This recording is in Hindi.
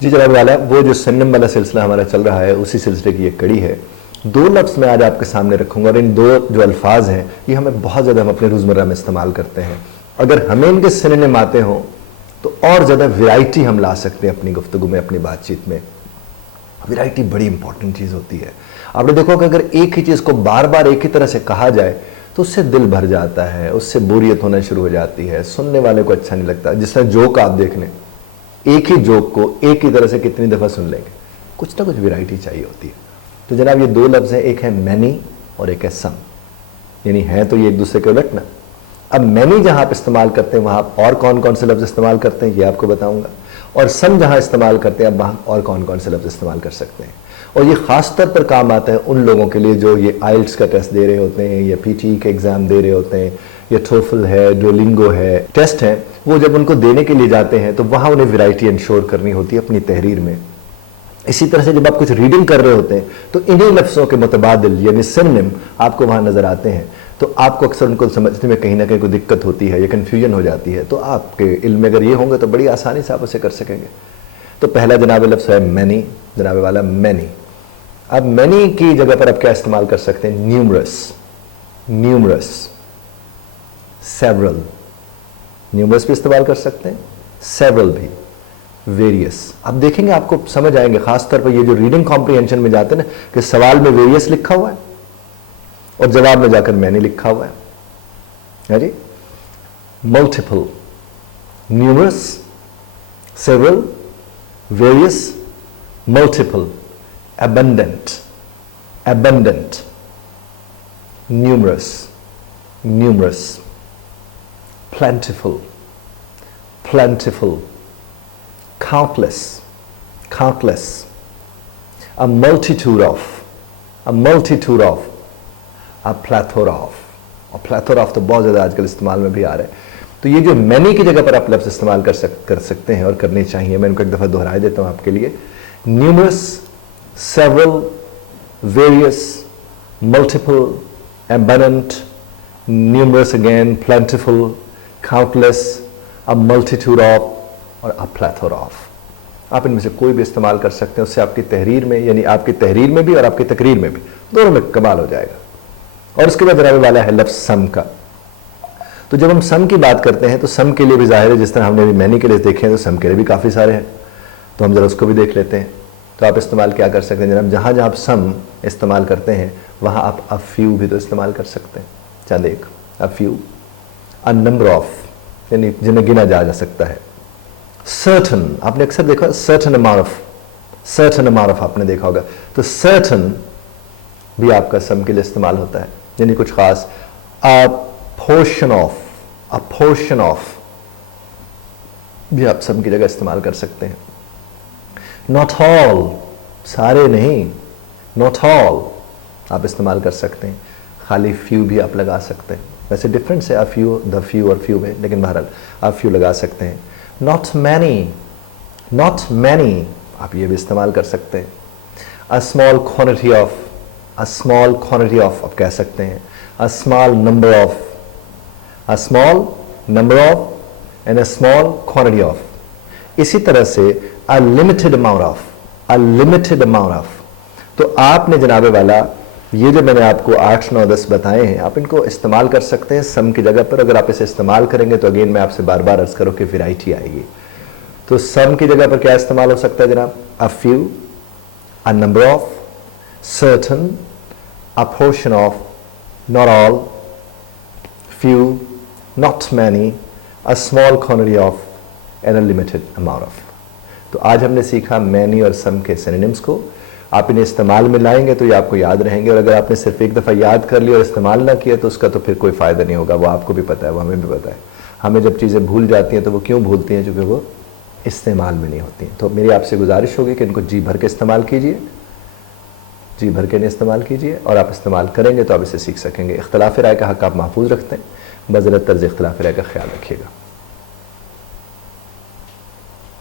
जी जनाब वाला, वो जो सिनोनिम वाला सिलसिला हमारा चल रहा है उसी सिलसिले की एक कड़ी है। दो लफ्ज़ मैं आज आपके सामने रखूंगा और इन दो जो अल्फाज हैं ये हमें बहुत ज़्यादा हम अपने रोज़मर्रा में इस्तेमाल करते हैं। अगर हमें इनके सिनोनिम आते हों तो और ज़्यादा वैरायटी हम ला सकते हैं अपनी गुफ्तगू में, अपनी बातचीत में। वैरायटी बड़ी इंपॉर्टेंट चीज़ होती है। आपने देखो कि अगर एक ही चीज़ को बार बार एक ही तरह से कहा जाए तो उससे दिल भर जाता है, उससे बोरियत होना शुरू हो जाती है, सुनने वाले को अच्छा नहीं लगता। जिस तरह जोक आप देख लें, एक ही जोक को एक ही तरह से कितनी दफ़ा सुन लेंगे, कुछ ना कुछ वैरायटी चाहिए होती है। तो जनाब ये दो लफ्ज़ हैं, एक है मैनी और एक है सम, यानी है तो ये एक दूसरे के उलट ना। अब मैनी जहाँ आप इस्तेमाल करते हैं वहाँ आप और कौन कौन से लफ्ज़ इस्तेमाल करते हैं ये आपको बताऊंगा, और सम जहाँ इस्तेमाल करते हैं अब वहाँ और कौन कौन से लफ्ज़ इस्तेमाल कर सकते हैं। और ये ख़ास तौर पर काम आता है उन लोगों के लिए जो ये आइल्स का टेस्ट दे रहे होते हैं या पीटी के एग्ज़ाम दे रहे होते हैं या टोफल है, डुओलिंगो है, टेस्ट है, वो जब उनको देने के लिए जाते हैं तो वहाँ उन्हें वैरायटी इंश्योर करनी होती है अपनी तहरीर में। इसी तरह से जब आप कुछ रीडिंग कर रहे होते हैं तो इन्हीं लफ्ज़ों के मुतबादिल यानी सिनोनिम आपको वहाँ नज़र आते हैं, तो आपको अक्सर उनको समझने में कहीं ना कहीं कोई दिक्कत होती है या कन्फ्यूजन हो जाती है। तो आपके इल्म में अगर ये होंगे तो बड़ी आसानी से आप उसे कर सकेंगे। तो पहला जनाब लफ्ज़ है मैनी, जनाब वाला मैनी। अब मैनी की जगह पर आप क्या इस्तेमाल कर सकते हैं? Numerous, numerous, several. न्यूमरस भी इस्तेमाल कर सकते हैं, सेवरल भी, वेरियस। अब देखेंगे आपको समझ आएंगे, खासतौर पर ये जो रीडिंग कॉम्प्रिहेंशन में जाते हैं ना कि सवाल में वेरियस लिखा हुआ है और जवाब में जाकर मैनी लिखा हुआ है जी। Multiple, numerous, several, various, multiple, abundant, abundant, numerous, numerous, plentiful, plentiful, countless, countless, a multitude of, a multitude of, a plethora of। और plethora of तो बहुत ज़्यादा आजकल इस्तेमाल में भी आ रहा है। तो ये जो मैनी की जगह पर आप लफ्ज़ इस्तेमाल कर सकते हैं और करने चाहिए, मैं इनको एक दफ़ा दोहरा देता हूँ आपके लिए। Numerous, several, various, multiple, abundant, numerous again, plentiful, countless, a multitude of और a plethora of। आप इनमें से कोई भी इस्तेमाल कर सकते हैं, उससे आपकी तहरीर में, यानी आपकी तहरीर में भी और आपकी तकरीर में भी, दोनों में कमाल हो जाएगा। और उसके बाद जनाब वाला है लफ्ज़ सम का। तो जब हम सम की बात करते हैं तो सम के लिए भी जाहिर है, जिस तरह हमने भी मैनी के लिए देखे हैं तो सम के लिए भी काफ़ी सारे हैं, तो हम ज़रा उसको भी देख लेते हैं। तो आप इस्तेमाल क्या कर सकते हैं जनाब, जहाँ जहाँ आप सम इस्तेमाल करते हैं वहाँ आप अ फ्यू भी तो इस्तेमाल कर सकते हैं। चंद एक, a few, a number of, यानी जिन्हें गिना जा सकता है। सर्टन, आपने अक्सर देखा certain amount of, certain amount of आपने देखा होगा, तो सर्टन भी आपका सम के लिए इस्तेमाल होता है, यानी कुछ खास। अ portion of, a portion of भी आप सम की जगह इस्तेमाल कर सकते हैं। नॉट ऑल, सारे नहीं, नॉट ऑल आप इस्तेमाल कर सकते हैं। खाली फ्यू भी आप लगा सकते हैं, वैसे डिफरेंस है अ फ्यू, द फ्यू और फ्यू में, लेकिन बहरहाल आप फ्यू लगा सकते हैं। नॉट मैनी, नॉट मैनी आप ये भी इस्तेमाल कर सकते हैं। A small quantity of, a small quantity of आप कह सकते हैं। A small number of, a small number of and a small quantity of. इसी तरह से a limited amount of, a limited amount of. तो आपने जनाबे वाला ये जो मैंने आपको 8, 9, 10 बताए हैं, आप इनको इस्तेमाल कर सकते हैं सम की जगह पर। अगर आप इसे इस्तेमाल करेंगे तो अगेन मैं आपसे बार बार अर्ज करूँ कि वैरायटी आएगी। तो सम की जगह पर क्या इस्तेमाल हो सकता है जनाब? A few, a number of, certain, a portion of, not all, few, not many, a small quantity of and a limited amount of. तो आज हमने सीखा मैनी और सम के सिनोनिम्स को। आप इन्हें इस्तेमाल में लाएंगे तो ये आपको याद रहेंगे, और अगर आपने सिर्फ एक दफ़ा याद कर लिया और इस्तेमाल ना किया तो उसका तो फिर कोई फ़ायदा नहीं होगा। वो आपको भी पता है, वो हमें भी पता है। हमें जब चीज़ें भूल जाती हैं तो वो क्यों भूलती हैं? क्योंकि वो इस्तेमाल में नहीं होती हैं। तो मेरी आपसे गुजारिश होगी कि इनको जी भर के इस्तेमाल कीजिए, जी भर के इस्तेमाल कीजिए, और आप इस्तेमाल करेंगे तो आप इसे सीख सकेंगे। इख्तिलाफ़ राय का हक़ आप महफूज रखते हैं, बज़रत तर्ज़ इख्तिलाफ़ राय का ख्याल रखिएगा।